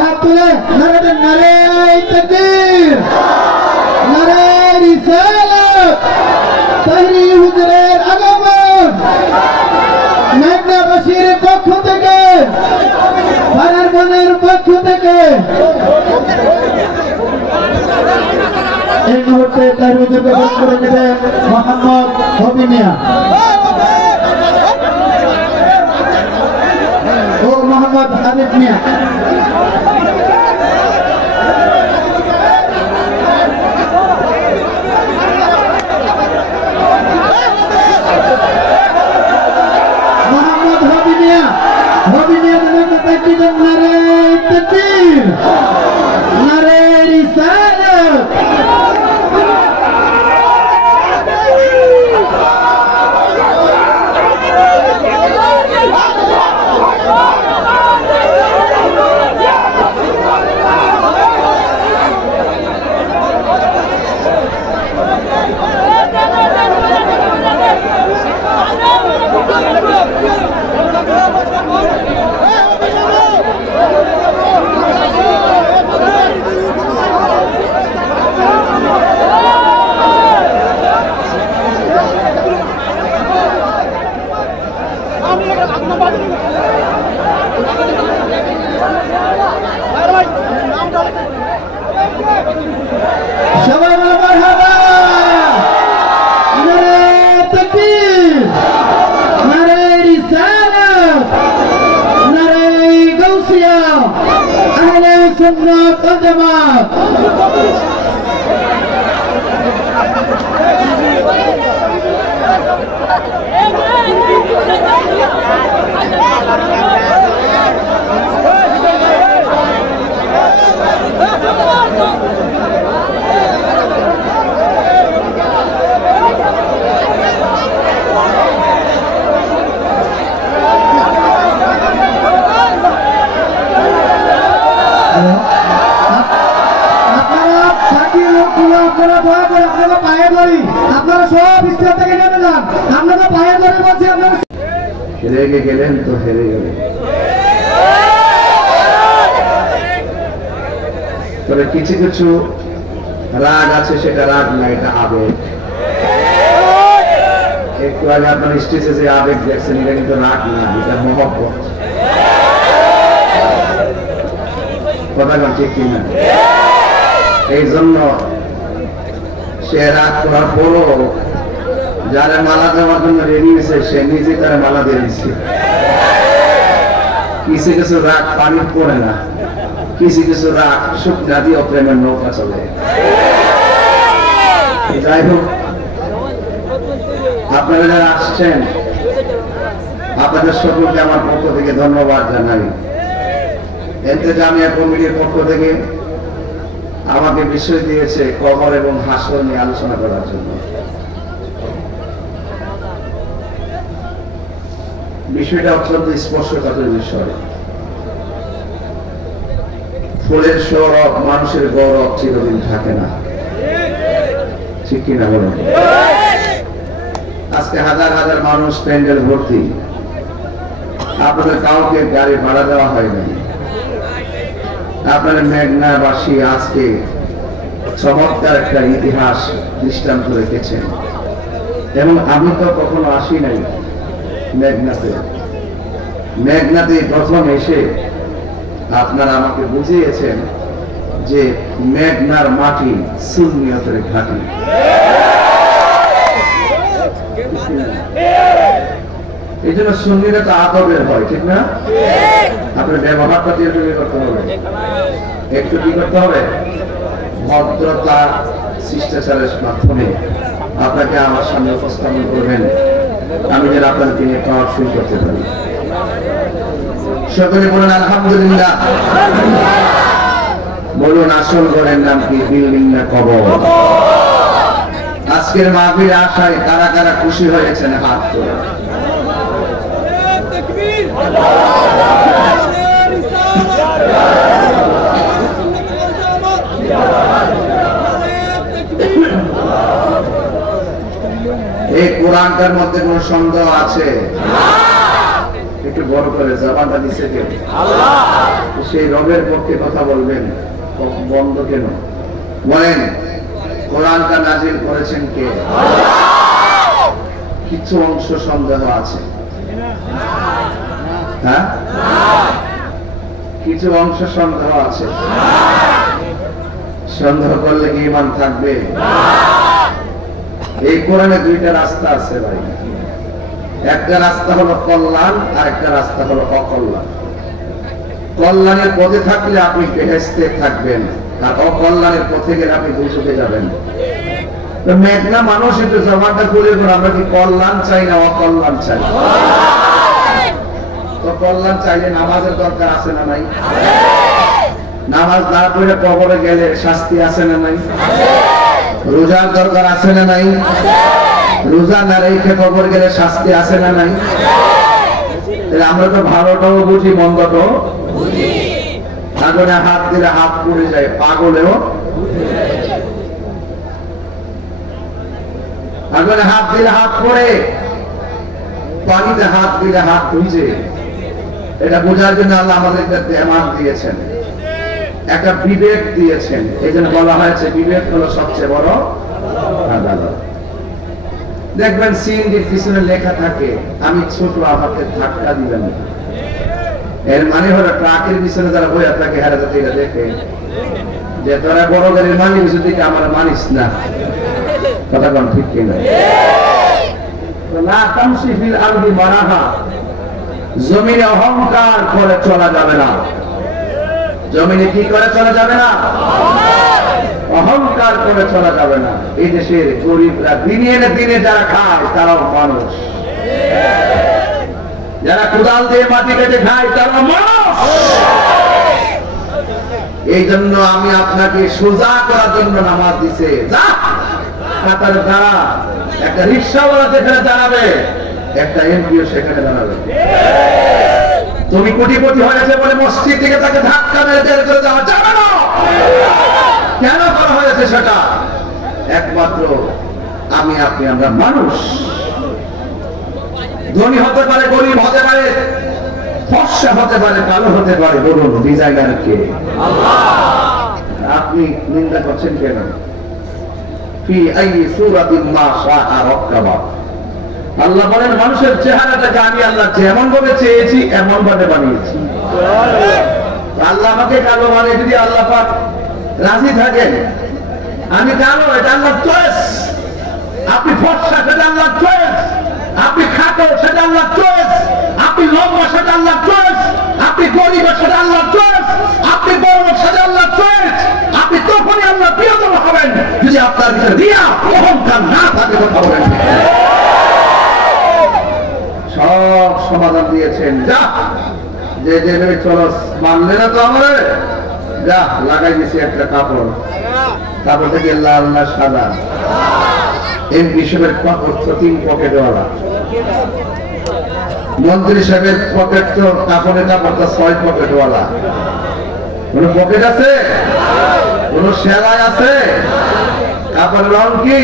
হাত তুলে নারে দেন, নারে তাকবীর, নারে রিসালাত। তাহরি হুজুরের আগমন মেঘনাবাসীর পক্ষ থেকে, পাড়ার বনের পক্ষ থেকে। এই মুহূর্তে তার হুজুরকে বরণ করে নেবেন মোহাম্মদ হবি মিয়া ও মোহাম্মদ হাবিব মিয়া। মোহাম্মদ হবি মিয়া, হবি মিয়া তাকবীর, নারে তাকবীর, নারে রিসালাত। সবাই বলো মারহাবা, নারে তাকবীর, নারে রিসালাত, নারে গাউসিয়া, আহলে সুন্নাত ওয়াল জামাত। আপনারা সব স্টেজ থেকে নেমে যান, আপনারা পায়ে ধরে বলছি, আপনারা হেরে গেলেন তো হেরে গেলেন। তবে কিছু কিছু রাগ আছে, সেটা রাগ না, এটা আবেগ। একটু আগে আপনার স্টেজে যে আবেগ দেখছেন, এটা কিন্তু রাগ না, এটা মহব্বত। কথা ঠিক কিনা? এই জন্য সে রাগ করার পরও যারা মালা দেওয়ার জন্য রেডি হয়েছে, সে নিজে তার মালা দিয়ে দিচ্ছে। কিছু কিছু রাগ পানি পড়ে না, কিছু কিছু রাগ শুকনা দিয়ে প্রেমের নৌকা চলে। যাই হোক, আপনারা যারা আসছেন, আপনাদের সকলকে আমার পক্ষ থেকে ধন্যবাদ জানাই। ইন্তেজামিয়া কমিটির পক্ষ থেকে আমাকে বিষয় দিয়েছে কবর এবং হাসর নিয়ে আলোচনা করার জন্য। বিষয়টা অত্যন্ত স্পর্শকাতর বিষয়। ফুলের সৌরভ, মানুষের গৌরব চিরদিন থাকে না, ঠিক কিনা বলেন? আজকে হাজার হাজার মানুষ প্যান্ডেল ভর্তি, আপনাদের কাউকে গাড়ি ভাড়া দেওয়া হয় নাই। আপনারা মেঘনাবাসী আজকে চমৎকার একটা ইতিহাস দৃষ্টান্ত রেখেছেন, এবং আমি তো কখনো আসি নাই মেঘনাতে। মেঘনাতে প্রথম এসে আপনারা আমাকে বুঝিয়েছেন যে মেঘনার মাটি সুন্নিয়তের ঘাঁটি। এই জন্য সুন্নিরা তো আদবের হয়, ঠিক না? আপনার ব্যবহারটা দিয়ে করতে হবে, একটু কি করতে হবে? ভদ্রতা, শিষ্টাচারের মাধ্যমে আপনাকে আমার সামনে উপস্থাপন করবেন, আমি যেন আপনাদেরকে নিয়ে পাওয়ারফুল করতে পারি। সকলে বলুন আলহামদুলিল্লাহ। বলুন আসল ঘরের নাম কি, বিল্ডিং না কবর? আজকের মাহফিলে আসায় কারা কারা খুশি হয়েছেন হাত তোলা। এই কোরআনটার মধ্যে কোন সন্দেহ আছে? একটু একটু বড় করে জবানটা দিছে কে? আল্লাহ। সেই রবের পক্ষে কথা বলবেন, বন্ধ কেন? বলেন, কোরআনটা নাজিল করেছেন কে? আল্লাহ। কিছু অংশ সন্দেহ আছে, হ্যাঁ, কিছু অংশ সন্দেহ আছে। সন্দেহ করলে কি ঈমান থাকবে? এই কোরআনে দুইটা রাস্তা আছে ভাই। একটা রাস্তা হলো কল্যাণ, আর একটা রাস্তা হলো অকল্যাণ। কল্যাণের পথে থাকলে আপনি বেহেশতে থাকবেন, আর অকল্যাণের পথে গেলে আপনি দুজকে যাবেন। তো মেঘনা মানুষ একটু জবানটা খুলে বলুন, আমরা কি কল্যাণ চাই না অকল্যাণ চাই? তো কল্যাণ চাইলে নামাজের দরকার আছে না নাই? নামাজ না পড়ে কবরে গেলে শাস্তি আছে না নাই? রোজার দরকার আছে না নাই? রোজা না রেখে কবর গেলে শাস্তি আছে না নাই? আমরা তো ভালোটাও বুঝি, মন্দটাও বুঝি। আগুনে হাত দিলে হাত পুড়ে যায়, পাগলেও আগুনে হাত দিলে হাত পড়ে, পানিতে হাত দিলে হাত ভিজে। এটা বোঝার জন্য আল্লাহ আমাদের একটা দেমাগ দিয়েছেন, একটা বিবেক দিয়েছেন। এই জন্য বলা হয়েছে বিবেক হলো সবচেয়ে বড় আদালত। দেখবেন সিএনজির পিছনে লেখা থাকে, আমি ছোট, আমাকে ধাক্কা দিবেন না। এর মানে হলো ট্রাকের পিছনে যারা বইয়া থাকে, হারা যাতে এটা দেখে যে তোরা বড় গাড়ির মালিক যদি আমার মানিস না। কথা কোন ঠিক কিনা? না তামসি ফিল আরদি মারাহা, জমিনে অহংকার করে চলা যাবে না। জমিনে কি করে চলা যাবে না? অহংকার করে চলা যাবে না। এই দেশের গরিবরা দিনে এনে দিনে যারা খায় তারাও মানুষ, যারা কোদাল দিয়ে মাটি কেটে খায় তারাও মানুষ। এই জন্য আমি আপনাকে সোজা করার জন্য নামাজ দিছে। যা কাতার দ্বারা একটা রিক্সাওয়ালা যেখানে দাঁড়াবে, একটা এমপিও সেখানে দাঁড়াবে। তুমি কোটিপতি হয়েছে বলে মসজিদ থেকে তাকে ধাক্কা মেরে বের করে দেওয়া যাবে না। কেন করা হয়েছে সেটা? একমাত্র আমি আপনি, আমরা মানুষ। ধনী হতে পারে, গরিব হতে পারে, ফর্সা হতে পারে, কালো হতে পারে। বলুন ডিজাইনার কে? আল্লাহ। আপনি নিন্দা করছেন কেন? ফি আই সূরাতিন মা শাআ রাক্কাবা। আল্লাহ বলেন মানুষের চেহারাটাকে আমি আল্লাহ যেমন ভাবে চেয়েছি এমন ভাবে বানিয়েছি। আল্লাহ আমাকে কালো বানিয়ে যদি আল্লাহ পাক রাজি থাকেন, আমি কালো, এটা আল্লাহর চয়েস। আপনি ফর্সা, সেটা আল্লাহর চয়েস। আপনি খাটো, সেটা আল্লাহর চয়েস। আপনি লম্বা, সেটা আল্লাহর চয়েস। আপনি গরিব, সেটা আল্লাহর চয়েস। আপনি বড়, সেটা আল্লাহর চয়েস। আপনি তখনই আল্লাহ প্রিয়তম হবেন যদি আপনার ভিতরে রিয়া অহংকার না থাকে। কথা বলেন, সব সমাধান দিয়েছেন। যা যে যে চলো, মানলে না তো আমার, যা লাগাই দিয়েছি একটা কাপড়। কাপড় থেকে লাল না সাদা? এমপি সাহেবের পকেট তো 3 পকেটওয়ালা, মন্ত্রী সাহেবের পকেট তো কাপড়ের কাপড়টা 6 পকেটওয়ালা। কোন পকেট আছে? কোন সেলাই আছে? কাপড়ের রং কি?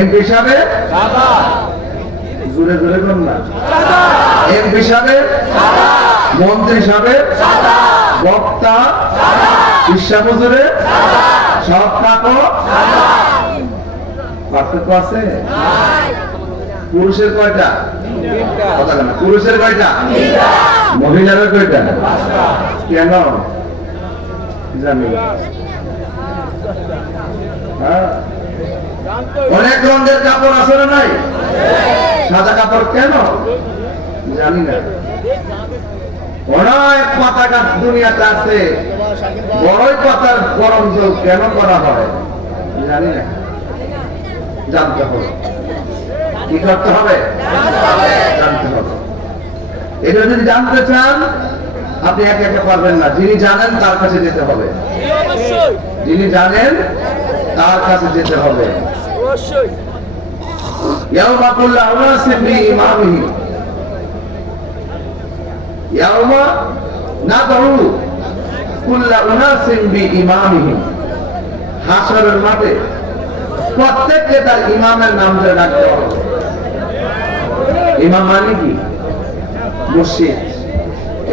এমপি সাহেবের জোরে জোরে কোন না? এমপি সাহেবের, মন্ত্রী সাহেবের, বক্তা, শিষ্যামজুরে সব কাপড় পার্থক্য আছে? পুরুষের কয়টা? কথা না, পুরুষের কয়টা? মহিলাদের কয়টা? কেন জানি? অনেক রঙের কাপড় আছে না নাই? সাদা কাপড় কেন জানি না। অনেক পাতা গাছ দুনিয়াতে আছে, বড়ই পাতার গরম জল কেন করা হয় জানি না। জানতে হবে। কি করতে হবে? জানতে হবে। এটা যদি জানতে চান আপনি একে একে পারবেন না। যিনি জানেন তার কাছে যেতে হবে। যিনি জানেন তার কাছে যেতে হবে। ইয়াউমা কুল্লু উনাসিন বিইমামিহিম, ইয়াউমা নাদউ কুল্লু উনাসিন বিইমামিহিম। হাসরের মাঠে প্রত্যেককে তার ইমামের নাম ধরে ডাকতে হবে। ইমাম মানে কি? মুর্শিদ।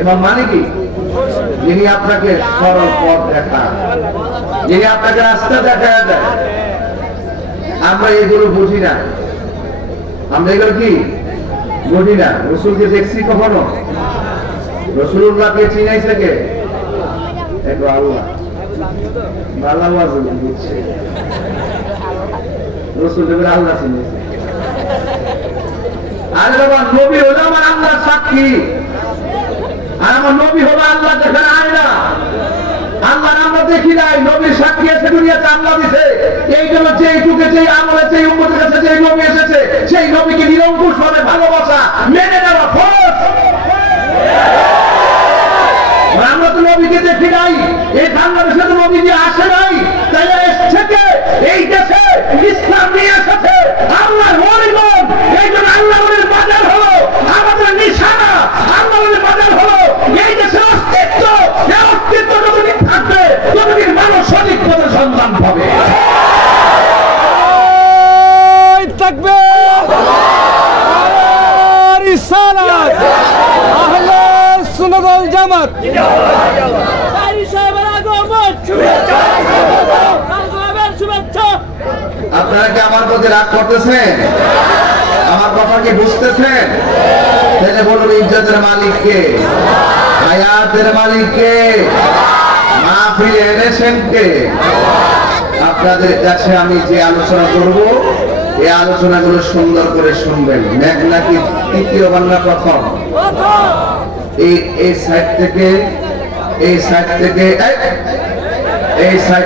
ইমাম মানে কি? যিনি আপনাকে সরল পথ দেখান, যিনি আপনাকে রাস্তা দেখা দেয়। আমরা এগুলো বুঝি না, আমরা এগুলো কি বুঝি না। রসুলকে দেখছি কখনো? রসুলুল্লাহকে চিনাইছে কে? একটু আল্লাহ আল্লাহ বুঝছে, রসুল আল্লাহ চিনেছে। আরে বাবা, নবী হলো আমার আল্লাহর সাক্ষী, আর আমার নবী হলো আল্লাহ যেখানে আয় না। আল্লাহ আমরা দেখি নাই, নবীর সাক্ষী এসে দুনিয়াতে আল্লাহ দিছে। এই জন্য যেই যুগে যেই আমলে যেই উম্মতের কাছে যেই নবী এসেছে, সেই নবীকে নিরঙ্কুশ ভাবে ভালোবাসা, মেনে নেওয়া ফরজ। আমরা তো নবীকে দেখি নাই, এই বাংলাদেশে তো নবীজি আসে নাই, তাই এসছে কে? এই দেশে ইসলাম নিয়ে এসেছে আল্লাহর ওলিগণ। এই জন্য আল্লাহ ওলির বাজার হলো আমাদের নিশানা, আল্লাহ ওলির বাজার হলো এই দেশের অস্তিত্ব। এই অস্তিত্ব যতদিন থাকবে ততদিন মানুষ সঠিক পথে সন্ধান পাবে। থাকবে রিসালাত আহলে সুন্নাত ওয়াল জামাত। আপনারা কি আমার প্রতি রাগ করতেছেন? আমার কথা কি বুঝতেছেন? তাহলে বলুন, ইজ্জতের মালিক কে? হায়াতের মালিক কে? মাহফিল এনেছেন কে? আপনাদের কাছে আমি যে আলোচনা করব, এই আলোচনাগুলো সুন্দর করে শুনবেন। মেঘনা কি তৃতীয়বার না প্রথম? এই সাইড থেকে এই সাইড